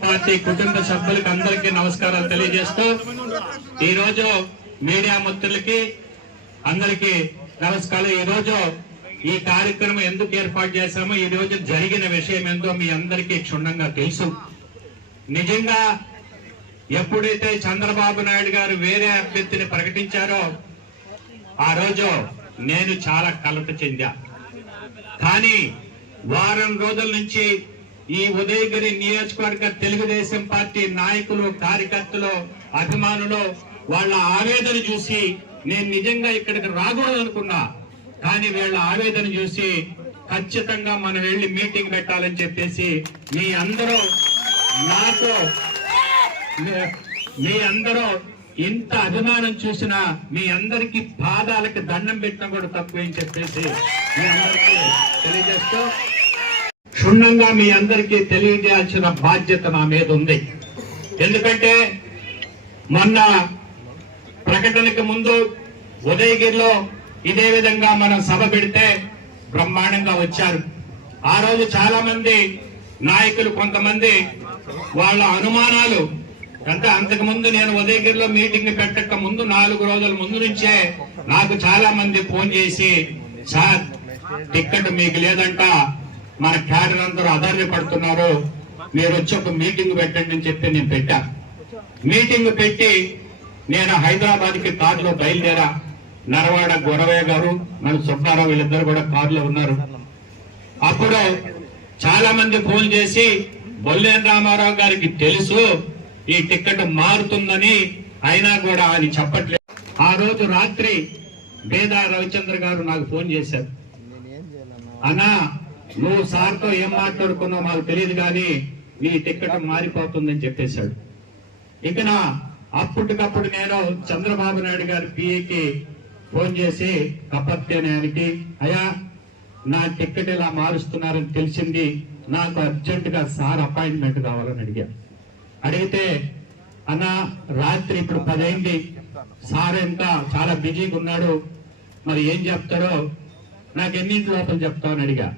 Party కుటుంబ సభ్యులకి అందరికీ నమస్కారాలు తెలియజేస్తూ ఈరోజు మీడియా మిత్రులకి అందరికీ నమస్కారం ఈ రోజు ఈ కార్యక్రమం ఎందుకు ఏర్పాటు చేశామో ఈ రోజు జరిగిన విషయం ఏందో మీ అందరికీ క్షుణ్ణంగా తెలుసు. నిజంగా ఎప్పుడైతే చంద్రబాబు నాయుడు గారు వేరే అభ్యర్థిని ప్రకటించారో ఆ రోజు నేను చాలా కలత చెందా. కానీ వారం రోజుల నుంచి ఈ ఉదయగిరి నియోజకవర్గ తెలుగుదేశం పార్టీ నాయకులు కార్యకర్తలు అభిమానులు వాళ్ళ ఆవేదన చూసి నేను నిజంగా ఇక్కడికి రాకూడదు అనుకున్నా. కానీ వీళ్ళ ఆవేదన చూసి ఖచ్చితంగా మనం వెళ్ళి మీటింగ్ పెట్టాలని చెప్పేసి మీ అందరూ నాకు మీ- అందరూ ఇంత అభిమానం చూసినా మీ అందరికి పాదాలకి దండం పెట్టడం కూడా తక్కువ చెప్పేసి మీ అందరికీ తెలియజేస్తూ క్షుణ్ణంగా మీ అందరికీ తెలియజేయాల్సిన బాధ్యత నా మీద ఉంది. ఎందుకంటే మొన్న ప్రకటనకి ముందు ఉదయగిరిలో ఇదే విధంగా మనం సభ పెడితే బ్రహ్మాండంగా వచ్చారు. ఆ రోజు చాలా మంది నాయకులు కొంతమంది వాళ్ళ అనుమానాలు అంటే అంతకుముందు నేను ఉదయగిరిలో మీటింగ్ పెట్టక ముందు నాలుగు రోజుల ముందు నుంచే నాకు చాలా మంది ఫోన్ చేసి సార్ టిక్కెట్ మీకు లేదంట మన క్యాడర్ అందరూ అదార్య పడుతున్నారు మీరు వచ్చి ఒక మీటింగ్ పెట్టండి అని చెప్పి నేను పెట్టా. మీటింగ్ పెట్టి నేను హైదరాబాద్కి కారులో బయలుదేరా. నరవాడ గొరవయ్య గారు మన సుబ్బారావు వీళ్ళిద్దరు కూడా కారులో ఉన్నారు. అప్పుడు చాలా మంది ఫోన్ చేసి బొల్లేని రామారావు గారికి తెలుసు ఈ టికెట్ మారుతుందని అయినా కూడా ఆయన చెప్పట్లేదు. ఆ రోజు రాత్రి బేదా రవిచంద్ర గారు నాకు ఫోన్ చేశారు. అన్నా నువ్వు సార్తో ఏం మాట్లాడుకున్నావు మాకు తెలియదు కానీ నీ టికెట్ మారిపోతుందని చెప్పేశాడు. ఇక నా అప్పటికప్పుడు నేను చంద్రబాబు నాయుడు గారి పిఏకి ఫోన్ చేసి కపర్తి అయ్యా నా టికెట్ ఇలా మారుస్తున్నారని తెలిసింది. నాకు అర్జెంటుగా సార్ అపాయింట్మెంట్ కావాలని అడిగాను అడిగితే అన్న రాత్రి ఇప్పుడు పదైంది. సార్ ఎంత? చాలా బిజీగా ఉన్నాడు. మరి ఏం చెప్తారో? నాకు ఎన్నింటి లోపల చెప్తామని అడిగా.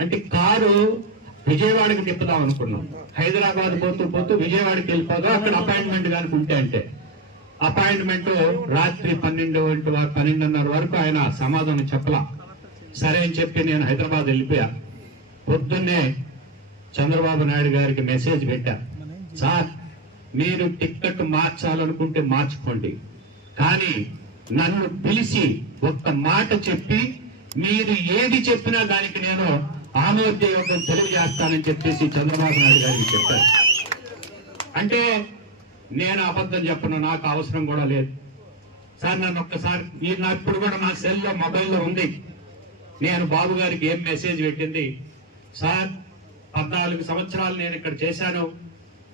అంటే కారు విజయవాడకి తిప్పుదాం అనుకున్నాం. హైదరాబాద్ పోతూ పోతూ విజయవాడకి వెళ్ళిపోదాం. అక్కడ అపాయింట్మెంట్ కనుక ఉంటే అంటే. అపాయింట్మెంట్ రాత్రి పన్నెండు వంటి పన్నెండున్నర వరకు ఆయన సమాధానం చెప్పలా. సరే అని చెప్పి నేను హైదరాబాద్ వెళ్ళిపోయా. పొద్దున్నే చంద్రబాబు నాయుడు గారికి మెసేజ్ పెట్టా. సార్ మీరు టిక్కెట్ మార్చాలనుకుంటే మార్చుకోండి. కానీ నన్ను పిలిచి ఒక్క మాట చెప్పి మీరు ఏది చెప్పినా దానికి నేను ఆమోదయోగం తెలియజేస్తానని చెప్పేసి చంద్రబాబు నాయుడు గారికి చెప్పారు. అంటే నేను అబద్ధం చెప్పను నాకు అవసరం కూడా లేదు. సార్ నన్ను ఒక్కసారి మీరు నా ఇప్పుడు కూడా నా సెల్లో మొబైల్లో ఉంది. నేను బాబు గారికి ఏం మెసేజ్ పెట్టింది? సార్ పద్నాలుగు సంవత్సరాలు నేను ఇక్కడ చేశాను.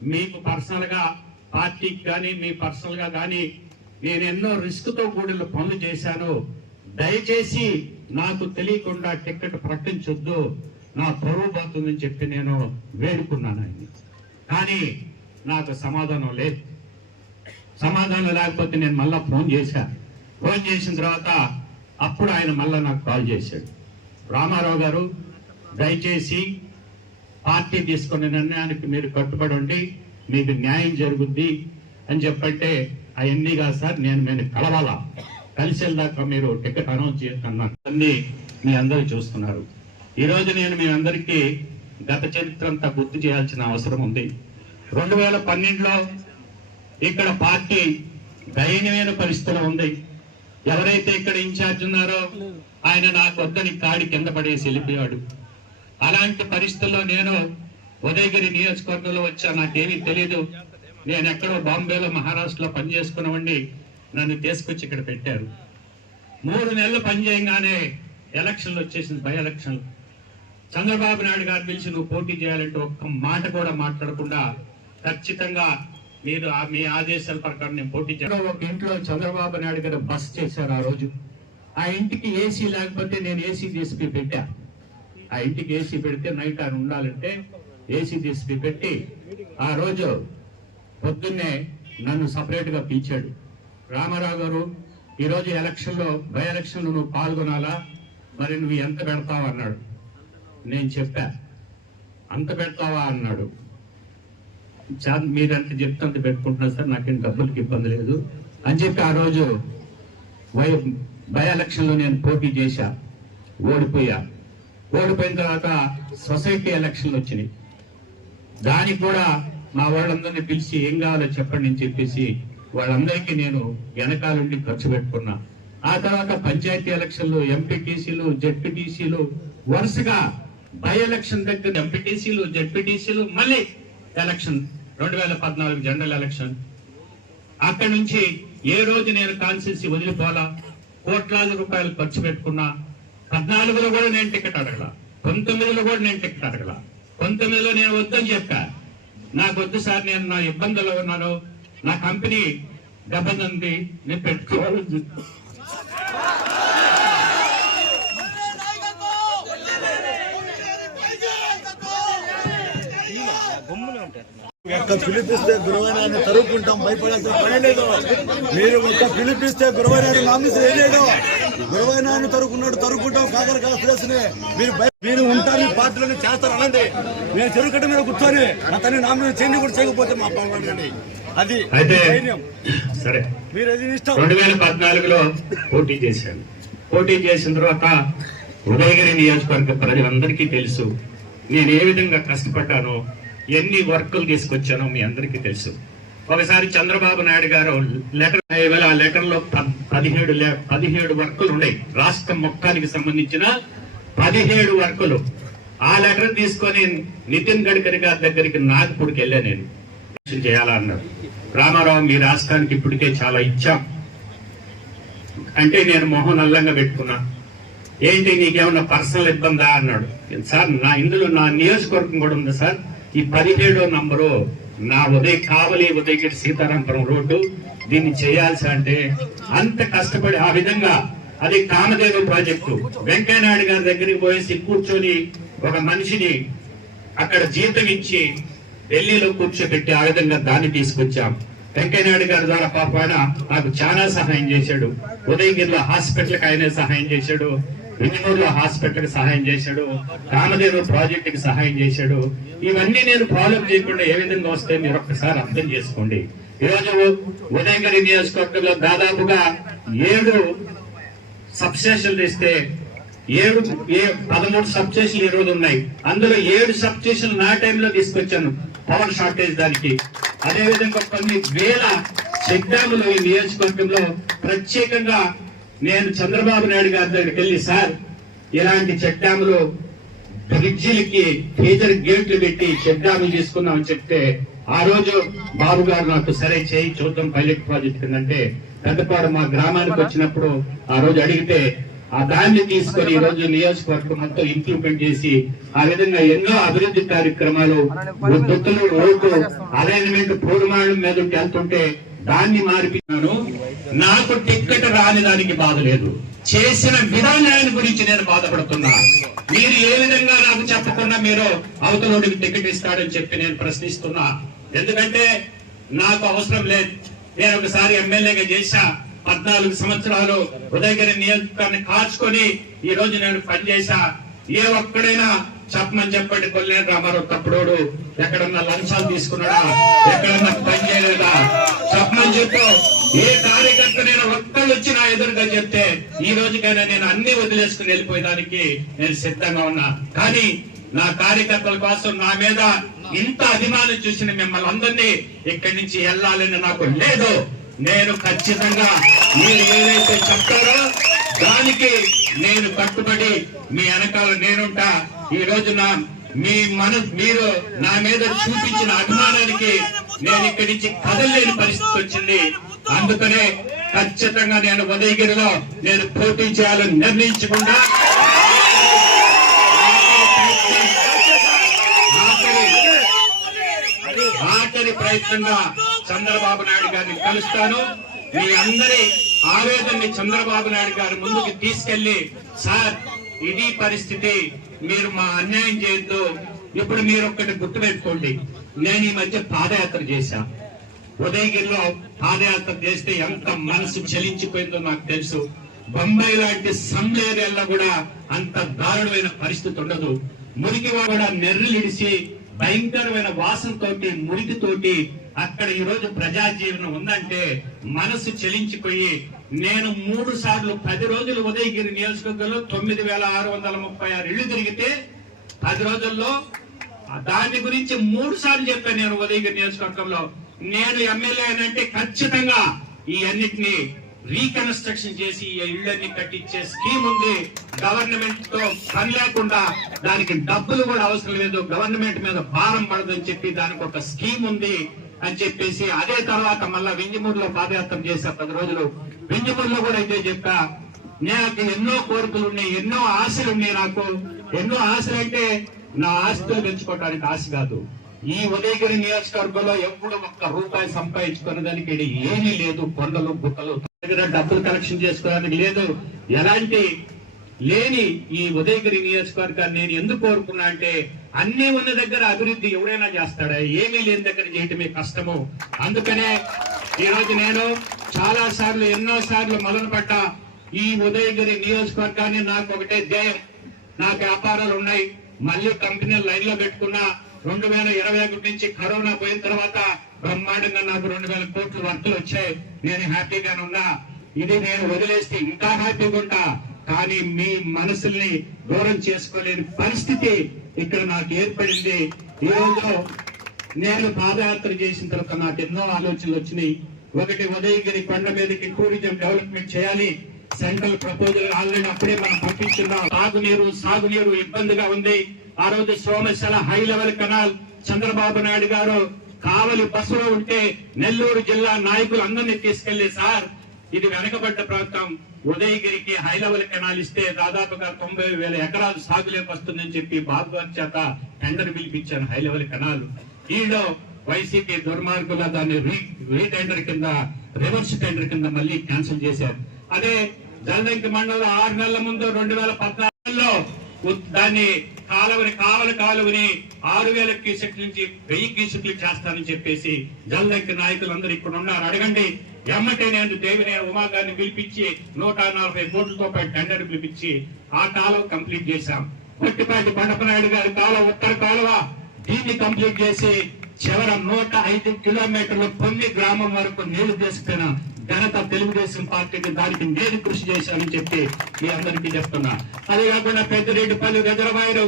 మీకు పర్సనల్గా పార్టీకి కానీ మీ పర్సనల్గా కానీ నేను ఎన్నో రిస్క్తో కూడిన పనులు చేశాను. దయచేసి నాకు తెలియకుండా టికెట్ ప్రకటించొద్దు. నా పరువు పోతుందని చెప్పి నేను వేడుకున్నాను ఆయన్ని. కానీ నాకు సమాధానం లేదు. సమాధానం లేకపోతే నేను మళ్ళా ఫోన్ చేశాను ఫోన్ చేసిన తర్వాత అప్పుడు ఆయన మళ్ళా నాకు కాల్ చేశాడు. రామారావు గారు దయచేసి పార్టీ తీసుకున్న నిర్ణయానికి మీరు కట్టుబడి ఉండి మీకు న్యాయం జరుగుద్ది అని చెప్పంటే అవన్నీ కాదు సార్ నేను నేను కలవాలా? కలిసి వెళ్ళాక మీరు టికెట్ అనౌన్స్ చేస్తున్నాను అన్ని మీ అందరూ చూస్తున్నారు. ఈ రోజు నేను మీ అందరికీ గత చరిత్ర అంతా గుర్తు చేయాల్సిన అవసరం ఉంది. రెండు వేల పన్నెండులో ఇక్కడ పార్టీ దయనీయమైన పరిస్థితిలో ఉంది. ఎవరైతే ఇక్కడ ఇన్ఛార్జ్ ఉన్నారో ఆయన నాకు వద్దని కాడి కింద పడేసి వెళ్ళిపోయాడు. అలాంటి పరిస్థితుల్లో నేను ఉదయగిరి నియోజకవర్గంలో వచ్చాను నాకేమీ తెలియదు నేను ఎక్కడో బాంబేలో మహారాష్ట్రలో పనిచేసుకున్నవండి నన్ను తీసుకొచ్చి ఇక్కడ పెట్టారు. మూడు నెలలు పనిచేయగానే ఎలక్షన్లు వచ్చేసింది బై ఎలక్షన్లు. చంద్రబాబు నాయుడు గారు పిలిచి నువ్వు పోటీ చేయాలంటే ఒక్క మాట కూడా మాట్లాడకుండా ఖచ్చితంగా మీరు ఆ- మీ ఆదేశాల ప్రకారం నేను పోటీ చేయాలి ఒక ఇంట్లో చంద్రబాబు నాయుడు గారు బస్ చేశారు ఆ రోజు. ఆ ఇంటికి ఏసీ లేకపోతే నేను ఏసీ తీసుకుని పెట్టా. ఆ ఇంటికి ఏసీ పెడితే నైట్ ఆయన ఉండాలంటే ఏసీ తీసుకు పెట్టి ఆ రోజు పొద్దున్నే నన్ను సపరేట్గా పిలిచాడు. రామారావు గారు ఈరోజు ఎలక్షన్లో బై ఎలక్షన్లో నువ్వు పాల్గొనాలా? మరి నువ్వు ఎంత పెడతావు? అన్నాడు. నేను చెప్పా. అంత పెడతావా? అన్నాడు. చా- మీరెంత చెప్తే అంత పెట్టుకుంటున్నా సార్ నాకేం డబ్బులకి ఇబ్బంది లేదు అని చెప్పి ఆ రోజు వై బై ఎలక్షన్లో నేను పోటీ చేశా ఓడిపోయా. ఓడిపోయిన తర్వాత సొసైటీ ఎలక్షన్లు వచ్చినాయి. దానికి కూడా మా వాళ్ళందరినీ పిలిచి ఏం కావాలో చెప్పండి అని చెప్పేసి వాళ్ళందరికీ నేను వెనకాలండి ఖర్చు పెట్టుకున్నా. ఆ తర్వాత పంచాయతీ ఎలక్షన్లు ఎంపీటీసీలు జెడ్పీటీసీలు వరుసగా బై ఎలక్షన్ దగ్గర ఎంపీటీసీలు జెడ్పీటీసీలు మళ్ళీ ఎలక్షన్ రెండు వేల పద్నాలుగు జనరల్ ఎలక్షన్. అక్కడి నుంచి ఏ రోజు నేను కాన్స్టిట్యూన్సీ వదిలిపోలా కోట్లాది రూపాయలు ఖర్చు పెట్టుకున్నా. పద్నాలుగులో కూడా నేను టికెట్ అడగల. పంతొమ్మిదిలో కూడా నేను టికెట్ అడగల. పంతొమ్మిదిలో నేను వద్దని చెప్పా. నాకు వద్దు సార్ నేను నా ఇబ్బందుల్లో ఉన్నాను. నా కంపెనీ దెబ్బతింది. నేను పెట్టుకోవాలని ఒక్క పిలిపిస్తే గురువైనాన్ని తరుపుకుంటాం భయపడాల్సిన పని లేదు. మీరు ఒక్క పిలిపిస్తే గురువైనాన్ని మామిసి వేయలేదు గురువైనాన్ని తరుకున్నాడు తరుకుంటాం కాకర కాసులేసుని మీరు మీరు ఉంటారు పార్టీలను చేస్తారు అనండి. నేను చెరుకట్ట మీద కూర్చొని అతన్ని నామినేట్ చేయండి కూడా చేయకపోతే మా పాల్గొనండి అది అయితే సరే. మీరు అది ఇష్టం. రెండు వేల పద్నాలుగులో పోటీ చేశాను పోటీ చేసిన తర్వాత ఉదయగిరి నియోజకవర్గ ప్రజలందరికీ తెలుసు. నేను ఏ విధంగా కష్టపడ్డానో ఎన్ని వర్కులు తీసుకొచ్చానో మీ అందరికీ తెలుసు. ఒకసారి చంద్రబాబు నాయుడు గారు లెటర్ ఆ లెటర్లో పదిహేడు పదిహేడు వర్కులు ఉన్నాయి. రాష్ట్రం మొత్తానికి సంబంధించిన పదిహేడు వర్కులు. ఆ లెటర్ తీసుకొని నితిన్ గడ్కరీ గారి దగ్గరికి నాగపూర్కి వెళ్ళా నేను. ఎలక్షన్ చేయాలా అన్నారు. రామారావు మీ రాష్ట్రానికి ఇప్పటికే చాలా ఇచ్చాం. అంటే నేను మొహం నల్లంగా పెట్టుకున్నా. ఏంటి నీకేమన్నా పర్సనల్ ఇబ్బందా అన్నాడు. సార్ నా ఇందులో నా నియోజకవర్గం కూడా ఉంది సార్. ఈ పదిహేడో నంబరు నా ఉదయ కావలి ఉదయగిరి సీతారాంపురం రోడ్డు దీన్ని చేయాల్సి అంటే అంత కష్టపడి ఆ విధంగా అది కామదేవ ప్రాజెక్టు. వెంకయ్యనాయుడు గారి దగ్గరికి పోయేసి కూర్చొని ఒక మనిషిని అక్కడ జీతం ఇచ్చి ఢిల్లీలో కూర్చోబెట్టి ఆ విధంగా దాన్ని తీసుకొచ్చాం. వెంకయ్యనాయుడు గారి ద్వారా పాప ఆయన నాకు చాలా సహాయం చేశాడు. ఉదయగిరిలో హాస్పిటల్కి ఆయనే సహాయం చేశాడు. విజయనగరంలో హాస్పిటల్కి సహాయం చేశాడు రామదేవ ప్రాజెక్టుకి సహాయం చేశాడు. ఇవన్నీ నేను ఫాలో చేయకుండా ఏ విధంగా వస్తే మీరు ఒక్కసారి అర్థం చేసుకోండి. ఈరోజు ఉదయగిరి నియోజకవర్గంలో దాదాపుగా ఏడు సబ్స్టేషన్లు ఇస్తే ఏడు ఏ పదమూడు సబ్స్టేషన్లు ఈ రోజు ఉన్నాయి. అందులో ఏడు సబ్స్టేషన్లు నా టైంలో తీసుకొచ్చాను. పవర్ షార్టేజ్ దానికి. అదేవిధంగా కొన్ని వేల చెక్ డ్యాములు ఈ నియోజకవర్గంలో ప్రత్యేకంగా నేను చంద్రబాబు నాయుడు గారి దగ్గరికి వెళ్ళి సార్ ఇలాంటి చెక్ డ్యాములు బ్రిడ్జిలకి మేజర్ గేట్లు పెట్టి చెక్ డ్యాములు తీసుకుందామని చెప్తే ఆ రోజు బాబు గారు నాకు సరే చేయి చూద్దాం పైలట్ ప్రాజెక్ట్ కిందంటే పెద్దపాడు మా గ్రామానికి వచ్చినప్పుడు ఆ రోజు అడిగితే ఆ దాన్ని తీసుకొని ఈ రోజు నియోజకవర్గం మొత్తం ఇంప్లిమెంట్ చేసి ఆ విధంగా ఎన్నో అభివృద్ధి కార్యక్రమాలు దుత్తులు రోడ్డు అలైన్మెంట్ పూర్మాణం మీద ఉంటే వెళ్తుంటే దాన్ని మార్పినాను నాకు టిక్కెట్ రాని దానికి బాధ లేదు. చేసిన విధానాన్ని గురించి నేను బాధపడుతున్నా. మీరు ఏ విధంగా నాకు చెప్పకుండా మీరు అవతలోడికి టికెట్ ఇస్తాడని చెప్పి నేను ప్రశ్నిస్తున్నా. ఎందుకంటే నాకు అవసరం లేదు. నేను ఒకసారి ఎమ్మెల్యేగా చేశా పద్నాలుగు సంవత్సరాలు ఉదయగిరి నియోజకవర్గాన్ని కాచుకొని ఈ రోజు నేను పనిచేశా. ఏ ఒక్కడైనా చెప్పమని చెప్పండి కొల్లేరు రామారావు తప్పుడోడు. ఎక్కడన్నా లంచాలు తీసుకున్నాడా? ఎక్కడన్నా పని చేయలేదా? చెప్పమని చెప్పు. ఏ కార్యకర్త నేను ఒక్కళ్ళు వచ్చి నా ఎదురుగా చెప్తే ఈ రోజుకైనా నేను అన్ని వదిలేసుకుని వెళ్ళిపోయేదానికి నేను సిద్ధంగా ఉన్నా. కానీ నా కార్యకర్తల కోసం నా మీద ఇంత అభిమానం చూసిన మిమ్మల్ని అందరినీ ఇక్కడి నుంచి వెళ్ళాలని నాకు లేదు. నేను ఖచ్చితంగా మీరు ఏదైతే చెప్తారో దానికి నేను కట్టుబడి మీ వెనకాల నేనుంటా. ఈ రోజు నా మీ మన మీరు నా మీద చూపించిన అభిమానానికి నేను ఇక్కడి నుంచి కదలలేని పరిస్థితి వచ్చింది. అందుకనే ఖచ్చితంగా నేను ఉదయగిరిలో నేను పోటీ చేయాలని నిర్ణయించకుండా ఆఖరి ప్రయత్నంగా చంద్రబాబు నాయుడు గారిని కలుస్తాను. మీ అందరి ఆవేదనని చంద్రబాబు నాయుడు గారి ముందుకు తీసుకెళ్ళి సార్ ఇది పరిస్థితి మీరు మా అన్యాయం చేయొద్దు. ఇప్పుడు మీరు ఒక్కటి గుర్తుపెట్టుకోండి. నేను ఈ మధ్య పాదయాత్ర చేశా. ఉదయగిరిలో పాదయాత్ర చేస్తే ఎంత మనసు చలించిపోయిందో నాకు తెలుసు. బొంబాయి లాంటి సమ్ ఏరియాల్లో కూడా అంత దారుణమైన పరిస్థితి ఉండదు. మురికి కూడా నెర్రులిడిసి భయంకరమైన వాసనతోటి మురికితోటి అక్కడ ఈ రోజు ప్రజా జీవనం ఉందంటే మనసు చెలించిపోయి నేను మూడు సార్లు పది రోజులు ఉదయగిరి నియోజకవర్గంలో తొమ్మిది వేల ఆరు వందల ముప్పై ఆరు ఇళ్ళు తిరిగితే పది రోజుల్లో దాని గురించి మూడు సార్లు చెప్పాను నేను ఉదయగిరి నియోజకవర్గంలో. నేను ఎమ్మెల్యే అంటే ఖచ్చితంగా ఈ అన్నిటిని రీకన్స్ట్రక్షన్ చేసి ఈ ఇళ్ళన్ని కట్టించే స్కీమ్ ఉంది. గవర్నమెంట్తో పని లేకుండా దానికి డబ్బులు కూడా అవసరం లేదు. గవర్నమెంట్ మీద భారం పడదని చెప్పి దానికి ఒక స్కీమ్ ఉంది అని చెప్పేసి అదే తర్వాత మళ్ళా వింజమూరులో పాదయాత్ర చేశా పది రోజులు వింజమూరులో కూడా అయితే చెప్తా నాకు ఎన్నో కోరికలు ఉన్నాయి ఎన్నో ఆశలు ఉన్నాయి నాకు. ఎన్నో ఆశలు అంటే నా ఆశతో పెంచుకోవడానికి ఆశ కాదు. ఈ ఉదయగిరి నియోజకవర్గంలో ఎప్పుడు ఒక్క రూపాయి సంపాదించుకునే దానికి ఏమీ లేదు. కొండలు గుట్టలు దగ్గర డబ్బులు కలెక్షన్ చేసుకోవడానికి లేదు. ఎలాంటి లేని ఈ ఉదయగిరి నియోజకవర్గాన్ని నేను ఎందుకు కోరుకున్నా అంటే అన్ని ఉన్న దగ్గర అభివృద్ధి ఎవరైనా చేస్తాడా? ఏమీ లేని దగ్గర చేయటమే కష్టము. అందుకనే ఈరోజు నేను చాలా సార్లు ఎన్నో సార్లు మొదలు ఈ ఉదయగిరి నియోజకవర్గాన్ని. నాకు ఒకటే ధ్యేయం. నాకు వ్యాపారాలు ఉన్నాయి. మళ్ళీ కంపెనీలు లైన్లో పెట్టుకున్నా రెండు వేల ఇరవై ఒకటి నుంచి కరోనా పోయిన తర్వాత బ్రహ్మాండంగా నాకు రెండు వేల కోట్ల వర్తలు వచ్చాయి. నేను హ్యాపీగానే ఉన్నా. ఇది నేను వదిలేస్తే ఇంకా హ్యాపీగా ఉంటా. కానీ మీ మనసుల్ని దూరం చేసుకోలేని పరిస్థితి ఇక్కడ నాకు ఏర్పడింది. ఈ రోజు నేను పాదయాత్ర చేసిన తర్వాత నాకు ఎన్నో ఆలోచనలు వచ్చినాయి. ఒకటి ఉదయగిరి కొండ మీదకి టూరిజం డెవలప్మెంట్ చేయాలి. సెంట్రల్ ప్రపోజల్ ఆల్రెడీ అప్పుడే మనం పంపించున్నాం. తాగునీరు సాగునీరు ఇబ్బందిగా ఉంది. ఆ రోజు Somasila high level canal Chandrababu Naidu garu Kavali బస్సులో ఉంటే నెల్లూరు జిల్లా నాయకులు అందరినీ తీసుకెళ్ళి సార్ ఇది వెనకబడ్డ ప్రాంతం. ఉదయగిరికి హై లెవెల్ కెనాల్ ఇస్తే దాదాపుగా తొంభై వేల ఎకరాలు సాగులేపు వస్తుందని చెప్పి బాబు గారి చేత టెండర్ పిలిపించాను హై లెవెల్ కెనాల్. ఈలో వైసీపీ దుర్మార్గుల దాన్ని రీ రీటెండర్ కింద రివర్స్ టెండర్ కింద మళ్ళీ క్యాన్సిల్ చేశారు. అదే జలదంకి మండలం ఆరు నెలల ముందు రెండు వేల పద్నాలుగులో దాన్ని కాలువని కావలి కాలువని ఆరు వేల క్యూసెక్ నుంచి వెయ్యి క్యూసెక్లు చేస్తానని చెప్పేసి జలదంకి నాయకులందరూ ఇక్కడ ఉన్నారు. అడగండి ఎమ్మటే నేను దేవినే ఉమాగారిని పిలిపించి నూట నలభై కోట్లతో పాటు టెండర్ పిలిపించి ఆ కాలువ కంప్లీట్ చేశాం. పొట్టిపాటి బండపనాయుడు గారి కాలువ ఉత్తర కాలువ దీన్ని కంప్లీట్ చేసి చివర నూట ఐదు కిలోమీటర్లు పొన్ని గ్రామం వరకు నీళ్ళు తీసుకున్న ఘనత తెలుగుదేశం పార్టీకి దానికి నేను కృషి చేశానని చెప్పి మీ అందరికీ చెప్తున్నా. అదే కాకుండా పెద్దరెడ్డిపల్లి రిజర్వాయర్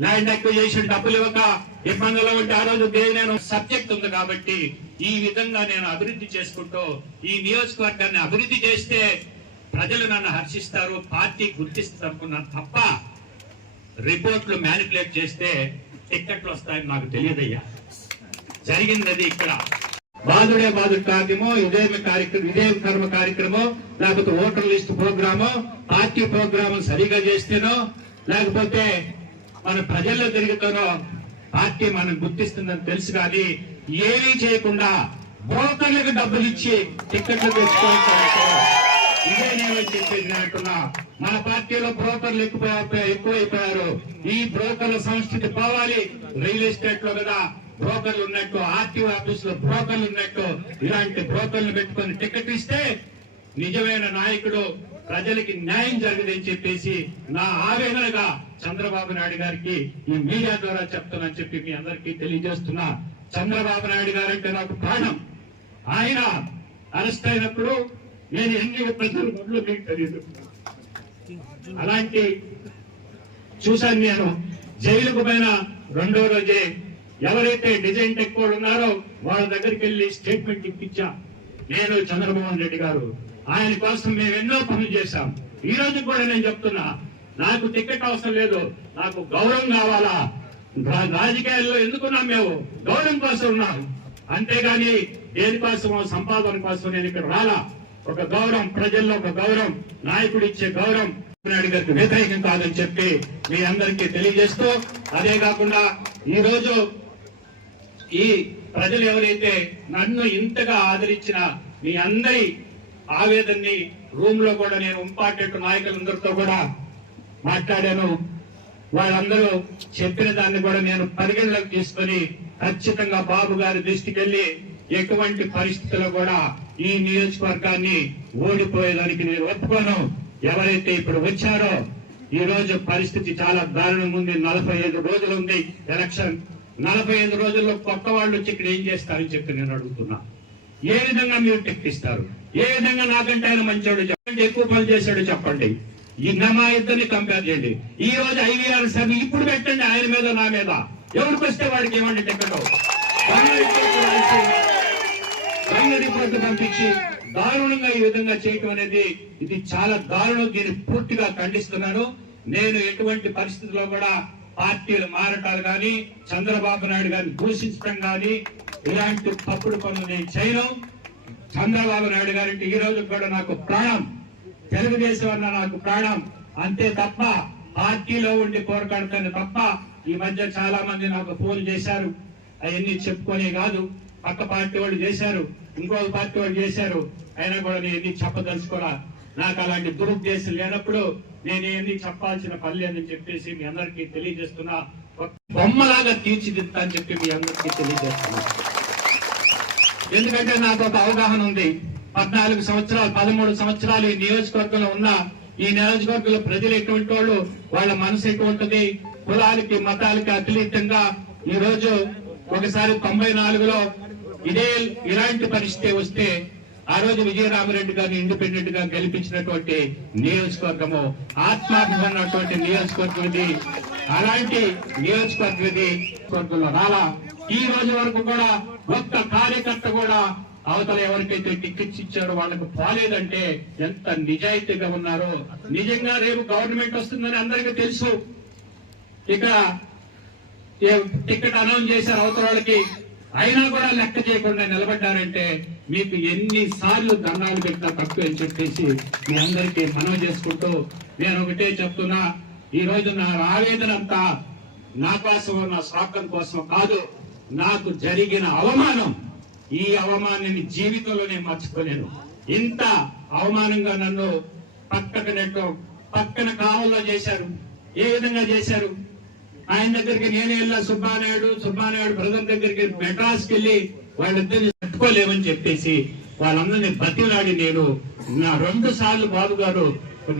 ల్యాండ్ అక్విజేషన్ డబ్బులు ఇవ్వక ఇబ్బందులు ఉంటే ఆ రోజు నేను సబ్జెక్ట్ ఉంది కాబట్టి ఈ విధంగా నేను అభివృద్ధి చేసుకుంటూ ఈ నియోజకవర్గాన్ని అభివృద్ధి చేస్తే ప్రజలు నన్ను హర్షిస్తారు పార్టీ గుర్తిస్తారు అనుకున్నాను తప్ప రిపోర్ట్లు మ్యానిపులేట్ చేస్తే టిక్కెట్లు వస్తాయని నాకు తెలియదయ్యా. జరిగింది ఇక్కడ. బాధుడే బాధు కార్యమో ఇదే కార్యక్రమం ఇదే కర్మ కార్యక్రమం లేకపోతే voter list programme party programme సరిగా చేస్తేనో లేకపోతే మన ప్రజల్లో తిరుగుతానో పార్టీ మనం గుర్తిస్తుందని తెలుసు కానీ ఏమీ చేయకుండా బ్రోకర్లకు డబ్బులు ఇచ్చి టిక్కెట్లు తెచ్చుకోవాలి ఇదే నేను చెప్పేది అంటున్నా మన పార్టీలో బ్రోకర్లు ఎక్కువ ఎక్కువైపోయారు. ఈ బ్రోకర్ల సంస్కృతి పోవాలి. రియల్ ఎస్టేట్లో కదా బ్రోకర్లు ఉన్నట్టు ఆర్టీఓ ఆఫీస్లో బ్రోకర్లు ఉన్నట్టు ఇలాంటి బ్రోకర్లు పెట్టుకొని టికెట్ ఇస్తే నిజమైన నాయకుడు ప్రజలకి న్యాయం జరగదని చెప్పేసి నా ఆవేదనగా చంద్రబాబు నాయుడు గారికి ఈ మీడియా ద్వారా చెప్తానని చెప్పి మీ అందరికీ తెలియజేస్తున్నా. చంద్రబాబు నాయుడు గారంటే నాకు ప్రాణం. ఆయన అరెస్ట్ అయినప్పుడు నేను ఎన్ని ప్రజలు మొదలు మీకు తెలియదు అలాంటి చూశాను నేను. జైలుకు పైన రెండో రోజే ఎవరైతే డిజైన్ టెక్ వాళ్ళు ఉన్నారో వాళ్ళ దగ్గరికి వెళ్ళి స్టేట్మెంట్ ఇప్పించా. నేను చంద్రమోహన్ రెడ్డి గారు. ఆయన కోసం మేము ఎన్నో పనులు చేశాం. ఈ రోజు కూడా నేను చెప్తున్నా నాకు టికెట్ అవసరం లేదు. నాకు గౌరవం కావాలా? రాజకీయాల్లో ఎందుకున్నాం మేము? గౌరవం కోసం ఉన్నాం. అంతేగాని దేనికోసం? సంపాదన కోసం నేను ఇక్కడ రాలా? ఒక గౌరవం ప్రజల్లో ఒక గౌరవం నాయకుడు ఇచ్చే గౌరవం నాయుడు గారికి వ్యతిరేకం కాదని చెప్పి మీ అందరికీ తెలియజేస్తూ అదే కాకుండా ఈ రోజు ఈ ప్రజలు ఎవరైతే నన్ను ఇంతగా ఆదరించిన మీ అందరి ఆవేదనని రూమ్లో కూడా నేను ఇంపార్టెంట్ నాయకులందరితో కూడా మాట్లాడాను. వాళ్ళందరూ చెప్పిన దాన్ని కూడా నేను పరిగణలోకి తీసుకొని ఖచ్చితంగా బాబు గారి దృష్టికి వెళ్ళి ఎటువంటి పరిస్థితుల్లో కూడా ఈ నియోజకవర్గాన్ని ఓడిపోయేదానికి నేను ఒప్పుకోను. ఎవరైతే ఇప్పుడు వచ్చారో ఈ రోజు పరిస్థితి చాలా దారుణంగా ఉంది. నలభై ఐదు రోజులు ఉంది ఎలక్షన్. నలభై ఐదు రోజుల్లో కొత్త వాళ్ళు వచ్చి ఇక్కడ ఏం చేస్తారని చెప్పి నేను అడుగుతున్నా. ఏ విధంగా మీరు టెక్కిస్తారు? ఏ విధంగా నాకంటే ఆయన మంచోడు చెప్పండి. ఎక్కువ పని చేశాడు చెప్పండి. ఈ మా ఇద్దరిని కంపేర్ చేయండి. ఈ రోజు ఐవీఆర్ సభ ఇప్పుడు పెట్టండి ఆయన మీద నా మీద. ఎవరికి వస్తే వాడికి ఏమండి టికెట్ రంగ పంపించి దారుణంగా ఈ విధంగా చేయటం అనేది ఇది చాలా దారుణం. దీన్ని పూర్తిగా ఖండిస్తున్నాను. నేను ఎటువంటి పరిస్థితుల్లో కూడా పార్టీలు మారటాలు గాని చంద్రబాబు నాయుడు గారిని దూషించడం గాని ఇలాంటి తప్పుడు పనులు నేను చేయను. చంద్రబాబు నాయుడు గారంటే ఈ రోజు కూడా నాకు ప్రాణం. తెలుగుదేశం అన్న నాకు ప్రాణం. అంతే తప్ప పార్టీలో ఉండి పోరాడతాను తప్ప ఈ మధ్య చాలా మంది నాకు ఫోన్ చేశారు. అవన్నీ చెప్పుకొని కాదు. పక్క పార్టీ వాళ్ళు చేశారు ఇంకో పార్టీ వాళ్ళు చేశారు అయినా కూడా నేను ఎన్ని చెప్పదలుచుకోరా నాకు అలాంటి దురుద్దేశం లేనప్పుడు నేను ఎన్ని చెప్పాల్సిన పల్లె అని చెప్పేసి మీ అందరికీ తెలియజేస్తున్నా. బొమ్మలాగా తీర్చిదిద్దా అని చెప్పి మీ అందరికీ తెలియజేస్తున్నా. ఎందుకంటే నాకు ఒక అవగాహన ఉంది. పద్నాలుగు సంవత్సరాలు పదమూడు సంవత్సరాలు ఈ నియోజకవర్గంలో ఉన్న ఈ నియోజకవర్గంలో ప్రజలు ఎటువంటి వాళ్ళు వాళ్ళ మనసు ఎటువంటిది కులాలకి మతాలకి అతీతంగా ఈ రోజు ఒకసారి తొంభై నాలుగులో ఇదే ఇలాంటి పరిస్థితి వస్తే ఆ రోజు విజయరామరెడ్డి గారిని ఇండిపెండెంట్గా గెలిపించినటువంటి నియోజకవర్గము ఆత్మాభిమానటువంటి నియోజకవర్గం ఇది అలాంటి నియోజకవర్గం ఇది వర్గంలో రాలా. ఈ రోజు వరకు కూడా ఒక్క కార్యకర్త కూడా అవతల ఎవరికైతే టికెట్స్ ఇచ్చారో వాళ్ళకు పోలేదంటే ఎంత నిజాయితీగా ఉన్నారో. నిజంగా రేపు గవర్నమెంట్ వస్తుందని అందరికీ తెలుసు. ఇక ఏ టికెట్ అనౌన్స్ చేశారు అవతల వాళ్ళకి. అయినా కూడా లెక్క చేయకుండా నిలబడ్డారంటే మీకు ఎన్నిసార్లు దండాలు పెట్టినా తక్కువ అని చెప్పేసి మీ అందరికీ మనవి చేసుకుంటూ నేను ఒకటే చెప్తున్నా. ఈ రోజు నా ఆవేదన అంతా నా కోసం నా స్వార్థం కోసం కాదు నాకు జరిగిన అవమానం. ఈ అవమానాన్ని జీవితంలో నేను మర్చిపోలేను. ఇంత అవమానంగా నన్ను పక్కకు నెట్టు పక్కన కావల్లో చేశారు ఏ విధంగా చేశారు? ఆయన దగ్గరికి నేను వెళ్ళా సుబ్బానాయుడు. సుబ్బానాయుడు బ్రదర్ దగ్గరికి మెడ్రాస్కి వెళ్ళి వాళ్ళిద్దరిని తట్టుకోలేమని చెప్పేసి వాళ్ళందరినీ బతిలాడి నేను నా రెండు సార్లు బాబు గారు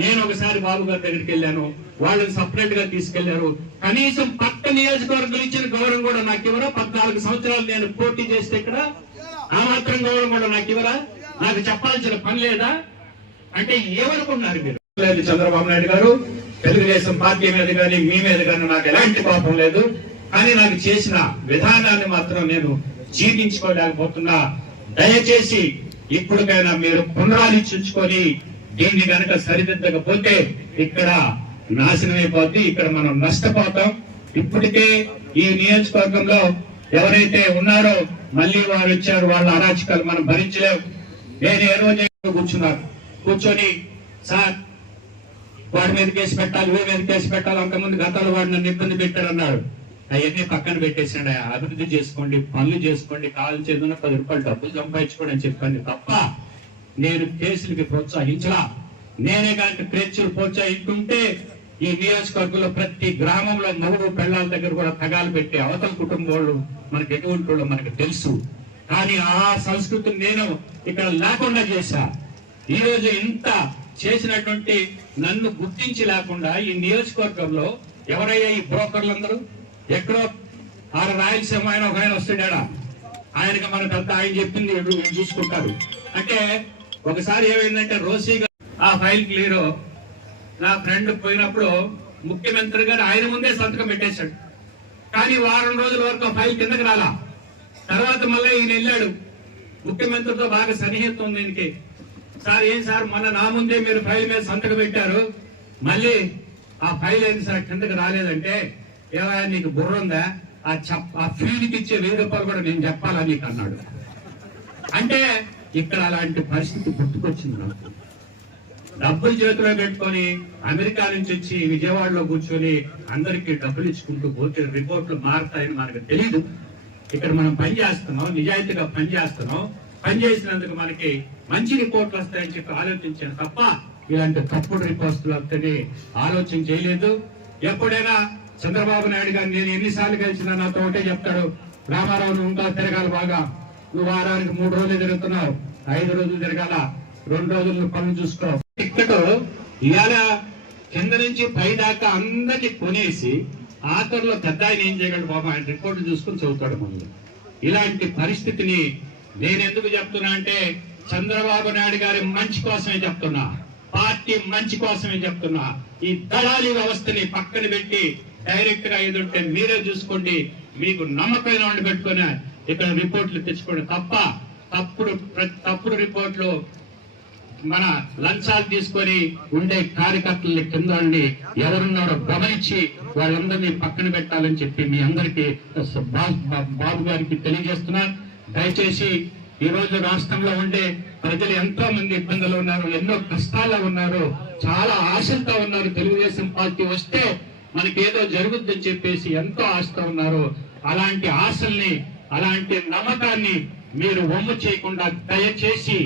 నేను ఒకసారి బాబు గారి దగ్గరికి వెళ్ళాను. వాళ్ళని సపరేట్గా తీసుకెళ్ళారు కనీసం పక్క నియోజకవర్గం ఇచ్చిన గౌరవం కూడా నాకు ఇవ్వరా? పద్నాలుగు సంవత్సరాలు నేను పోటీ చేస్తే ఇక్కడ ఆ మాత్రం గౌరవం కూడా నాకు ఇవ్వరా? నాకు చెప్పాల్సిన పని లేదా? అంటే ఏమనుకున్నారు మీరు? చంద్రబాబు నాయుడు గారు తెలుగుదేశం పార్టీ మీద కానీ మీ మీద కానీ నాకు ఎలాంటి కోపం లేదు. కానీ నాకు చేసిన విధానాన్ని మాత్రం నేను జీర్ణించుకోలేకపోతున్నా. దయచేసి ఇప్పటికైనా మీరు పునరాలోచించుకొని దీన్ని కనుక సరిదిద్దకపోతే ఇక్కడ నాశనం అయిపోద్ది ఇక్కడ మనం నష్టపోతాం. ఇప్పటికే ఈ నియోజకవర్గంలో ఎవరైతే ఉన్నారో మళ్ళీ వారు వచ్చారు వాళ్ళ అరాచకాలు మనం భరించలేము నేను ఏ రోజు కూర్చున్నారు కూర్చొని సార్ వాడి మీద కేసు పెట్టాలి వీడి మీద కేసు పెట్టాలి అంతకుముందు గతంలో వాడు నన్ను ఇబ్బంది పెట్టాడు అన్నాడు అవన్నీ పక్కన పెట్టేసాడు అభివృద్ధి చేసుకోండి పనులు చేసుకోండి కాలు చేదున్న పది రూపాయలు డబ్బులు సంపాదించుకోండి అని చెప్పండి తప్ప నేను కేసులకి ప్రోత్సహించలా. నేనే కానీ కేసులు ప్రోత్సహిస్తుంటే ఈ నియోజకవర్గంలో ప్రతి గ్రామంలో మగుడు పెళ్ళాల దగ్గర కూడా తగాలు పెట్టి అవతల కుటుంబం వాళ్ళు మనకి ఎటువంటి వాళ్ళు మనకు తెలుసు. కానీ ఆ సంస్కృతిని నేను ఇక్కడ లేకుండా చేశా. ఈ ఇంత చేసినటువంటి నన్ను గుర్తించి లేకుండా ఈ నియోజకవర్గంలో ఎవరయ్యా ఈ బ్రోకర్లందరూ? ఎక్కడో ఆడ రాయలసీమ ఆయన ఒక ఆయన వస్తున్నాడా ఆయనకి మన పెద్ద ఆయన చెప్పింది చూసుకుంటారు అంటే ఒకసారి ఏమైందంటే రోసీగా ఆ ఫైల్ క్లియర్ నా ఫ్రెండ్ పోయినప్పుడు ముఖ్యమంత్రి గారు ఆయన ముందే సంతకం పెట్టేశాడు. కానీ వారం రోజుల వరకు ఆ ఫైల్ కిందకి రాలా. తర్వాత మళ్ళీ ఈయన వెళ్ళాడు. ముఖ్యమంత్రితో బాగా సన్నిహితం ఉంది సార్ ఏం సార్ మొన్న నా ముందే మీరు ఫైల్ మీద సంతకం పెట్టారు. మళ్ళీ ఆ ఫైల్ ఏంటి సార్ కిందకి రాలేదంటే ఏవా నీకు బుర్ర ఉందా? ఆ చెప్ ఆ ఫీల్డ్కి ఇచ్చే వెయ్యి రూపాయలు కూడా నేను చెప్పాలా నీకు అన్నాడు. అంటే ఇక్కడ అలాంటి పరిస్థితి పుట్టుకొచ్చింది నాకు. డబ్బులు చేతిలో పెట్టుకొని అమెరికా నుంచి వచ్చి విజయవాడలో కూర్చొని అందరికీ డబ్బులు ఇచ్చుకుంటూ పోతే రిపోర్ట్లు మారుతాయని మనకు తెలియదు ఇక్కడ మనం పని చేస్తున్నాం నిజాయితీగా పని చేస్తున్నాం. పని చేసినందుకు మనకి మంచి రిపోర్ట్లు వస్తాయని చెప్పి ఆలోచించాను తప్ప ఇలాంటి తప్పుడు రిపోర్ట్లు వస్తాయని ఆలోచన చేయలేదు. ఎప్పుడైనా చంద్రబాబు నాయుడు గారు నేను ఎన్నిసార్లు కలిసినా నాతో ఒకటే చెప్తాడు రామారావు నువ్వు ఇంకా తిరగాలి బాగా. నువ్వు వారానికి మూడు రోజులు తిరుగుతున్నావు. ఐదు రోజులు తిరగాల. రెండు రోజులు పనులు చూసుకో. టిక్కెట్ ఇవాళ కింద నుంచి పై దాకా అందరినీ కొనేసి ఆఖరిలో పెద్ద ఆయన ఏం చేయగలడు బాబా? ఆయన రిపోర్ట్ చూసుకుని చదువుతాడు మళ్ళీ ఇలాంటి పరిస్థితిని నేను ఎందుకు చెప్తున్నా అంటే చంద్రబాబు నాయుడు గారి మంచి కోసమే చెప్తున్నా. పార్టీ మంచి కోసమే చెప్తున్నా. ఈ దళాలి వ్యవస్థని పక్కన పెట్టి డైరెక్ట్గా ఏదంటే మీరే చూసుకోండి. మీకు నమ్మకమైన వాళ్ళు పెట్టుకుని ఇక్కడ రిపోర్ట్లు తెచ్చుకోండి. తప్ప తప్పుడు తప్పుడు రిపోర్ట్లు మన లంచాలు తీసుకొని ఉండే కార్యకర్తల్ని కింద ఎవరున్నారో గమనించి వాళ్ళందరినీ పక్కన పెట్టాలని చెప్పి మీ అందరికి బాబు గారికి తెలియజేస్తున్నాను దయచేసి ఈ రోజు రాష్ట్రంలో ఉండే ప్రజలు ఎంతో మంది ఇబ్బందులు ఉన్నారు ఎన్నో కష్టాల్లో ఉన్నారు చాలా ఆశలతో ఉన్నారు. తెలుగుదేశం పార్టీ వస్తే మనకి ఏదో జరుగుద్దని చెప్పేసి ఎంతో ఆశతో ఉన్నారు. అలాంటి ఆశల్ని అలాంటి నమ్మకాన్ని మీరు వమ్ము చేయకుండా దయచేసి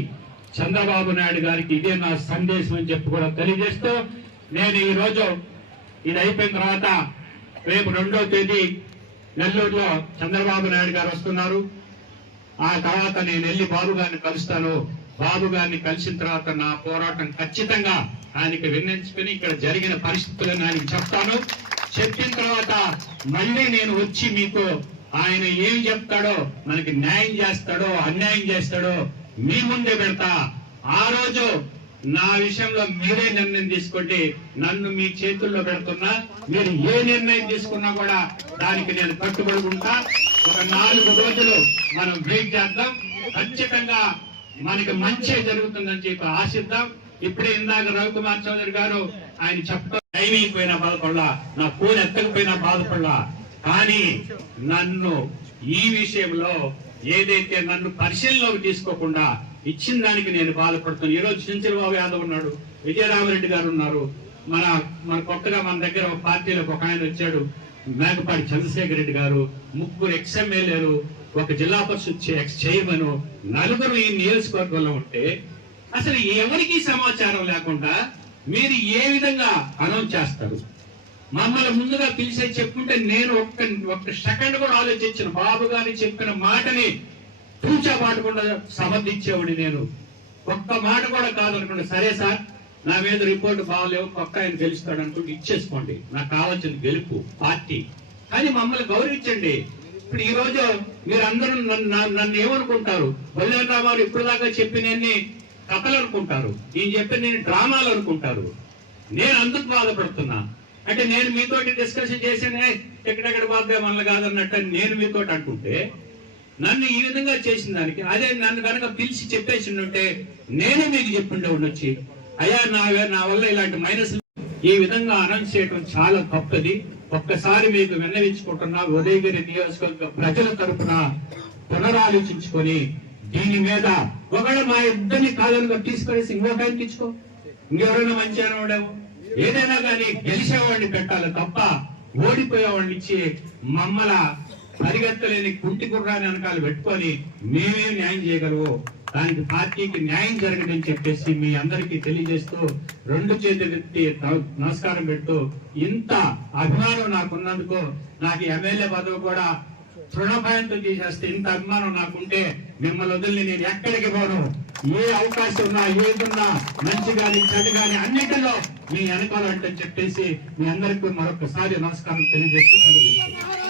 చంద్రబాబు నాయుడు గారికి ఇదే నా సందేశం అని చెప్పి కూడా తెలియజేస్తూ నేను ఈ రోజు ఇది అయిపోయిన తర్వాత రేపు రెండో తేదీ నెల్లూరులో చంద్రబాబు నాయుడు గారు వస్తున్నారు. ఆ తర్వాత నేను వెళ్ళి బాబు గారిని కలుస్తాను. బాబు గారిని కలిసిన తర్వాత నా పోరాటం ఖచ్చితంగా ఆయనకి విన్నవించుకుని ఇక్కడ జరిగిన పరిస్థితులను ఆయనకి చెప్తాను. చెప్పిన తర్వాత మళ్ళీ నేను వచ్చి మీకు ఆయన ఏం చెప్తాడో మనకి న్యాయం చేస్తాడో అన్యాయం చేస్తాడో మీ ముందే పెడతా. ఆ రోజు నా విషయంలో మీరే నిర్ణయం తీసుకోండి నన్ను మీ చేతుల్లో పెడుతున్నా. మీరు ఏ నిర్ణయం తీసుకున్నా కూడా దానికి నేను కట్టుబడి ఉంటా. ఒక నాలుగు రోజులు మనం వెయిట్ చేద్దాం. ఖచ్చితంగా మనకి మంచి జరుగుతుందని చెప్పి ఆశిద్దాం. ఇప్పుడే ఇందాక రవికుమార్ చౌదరి గారు ఆయన చెప్ప టైమింగ్ పోయినా బాధపడలా నా ఫోన్ ఎత్తకపోయినా బాధపడలా. కానీ నన్ను ఈ విషయంలో ఏదైతే నన్ను పరిశీలనలోకి తీసుకోకుండా ఇచ్చిన దానికి నేను బాధపడుతున్నాను. ఈ రోజు చంద్రబాబు యాదవ్ ఉన్నాడు విజయరామరెడ్డి గారు ఉన్నారు. మన మన కొత్తగా మన దగ్గర ఒక పార్టీలకు ఒక ఆయన వచ్చాడు. మేకపాటి చంద్రశేఖర్ రెడ్డి గారు ముగ్గురు ఎక్స్ ఎమ్మెల్యేలు ఒక జిల్లా పరిషత్ ఎక్స్ చైర్మన్ నలుగురు ఈ నియోజకవర్గంలో ఉంటే అసలు ఎవరికి సమాచారం లేకుండా మీరు ఏ విధంగా అనౌన్స్ చేస్తారు? మమ్మల్ని ముందుగా పిలిచే చెప్పుకుంటే నేను ఒక్క ఒక్క సెకండ్ కూడా ఆలోచించిన. బాబు గారి చెప్పిన మాటని తూచా పాటకుండా సమర్థించేవాడిని నేను. ఒక్క మాట కూడా కాదనుకోండి. సరే సార్ నా మీద రిపోర్ట్ బాగలేవు పక్క ఆయన గెలుస్తాడు అనుకుంటే ఇచ్చేసుకోండి. నాకు కావాల్సిన గెలుపు పార్టీ. కానీ మమ్మల్ని గౌరవించండి. ఇప్పుడు ఈ రోజు మీరందరూ నన్ను నన్ను- ఏమనుకుంటారు? బొల్లేరు రామారు ఇప్పుడు దాకా చెప్పినన్ని కథలు అనుకుంటారు? ఈయన చెప్పిన నేను డ్రామాలు అనుకుంటారు? నేను అందుకు బాధపడుతున్నా. అంటే నేను మీతోటి డిస్కషన్ చేసేనే ఎక్కడెక్కడ బాధ మనల్ని కాదన్నట్టు అని నేను మీతోటి అనుకుంటే నన్ను ఈ విధంగా చేసిన దానికి అదే నన్ను కనుక పిలిచి చెప్పేసి ఉంటే నేనే మీకు చెప్పిండే ఉండొచ్చి. అయ్యా నా నా వల్ల ఇలాంటి మైనస్ ఈ విధంగా అనౌన్స్ చేయడం చాలా తప్పది. ఒక్కసారి మీకు విన్నవించుకుంటున్నా ఉదయగిరి నియోజకవర్గ ప్రజల తరఫున పునరాలోచించుకొని దీని మీద ఒకవేళ మా ఇద్దరిని కాలంలో తీసుకొనేసి ఇంకొక ఆయనకి ఇచ్చుకో. ఇంకెవరైనా మంచి అనేవాడేమో? ఏదైనా కానీ గెలిచేవాడిని పెట్టాలి తప్ప ఓడిపోయేవాడిని ఇచ్చి మమ్మల పరిగెత్తలేని కుంటి కుర్రాని వెనకాల పెట్టుకొని మేమేం న్యాయం చేయగలవు దానికి పార్టీకి న్యాయం జరగదని చెప్పేసి మీ అందరికీ తెలియజేస్తూ రెండు చేతులు ఎత్తి నమస్కారం పెడుతూ ఇంత అభిమానం నాకున్నందుకు నాకు ఎమ్మెల్యే పదవి కూడా తృణభయంతో తీసేస్తే ఇంత అభిమానం నాకుంటే మిమ్మల్ని వదిలి నేను ఎక్కడికి పోను? ఏ అవకాశం ఉన్నా ఏదున్నా మంచి గాని చెడు గాని అన్నిటిలో మీ వెనకాలంటే చెప్పేసి మీ అందరికీ మరొకసారి నమస్కారం తెలియజేస్తూ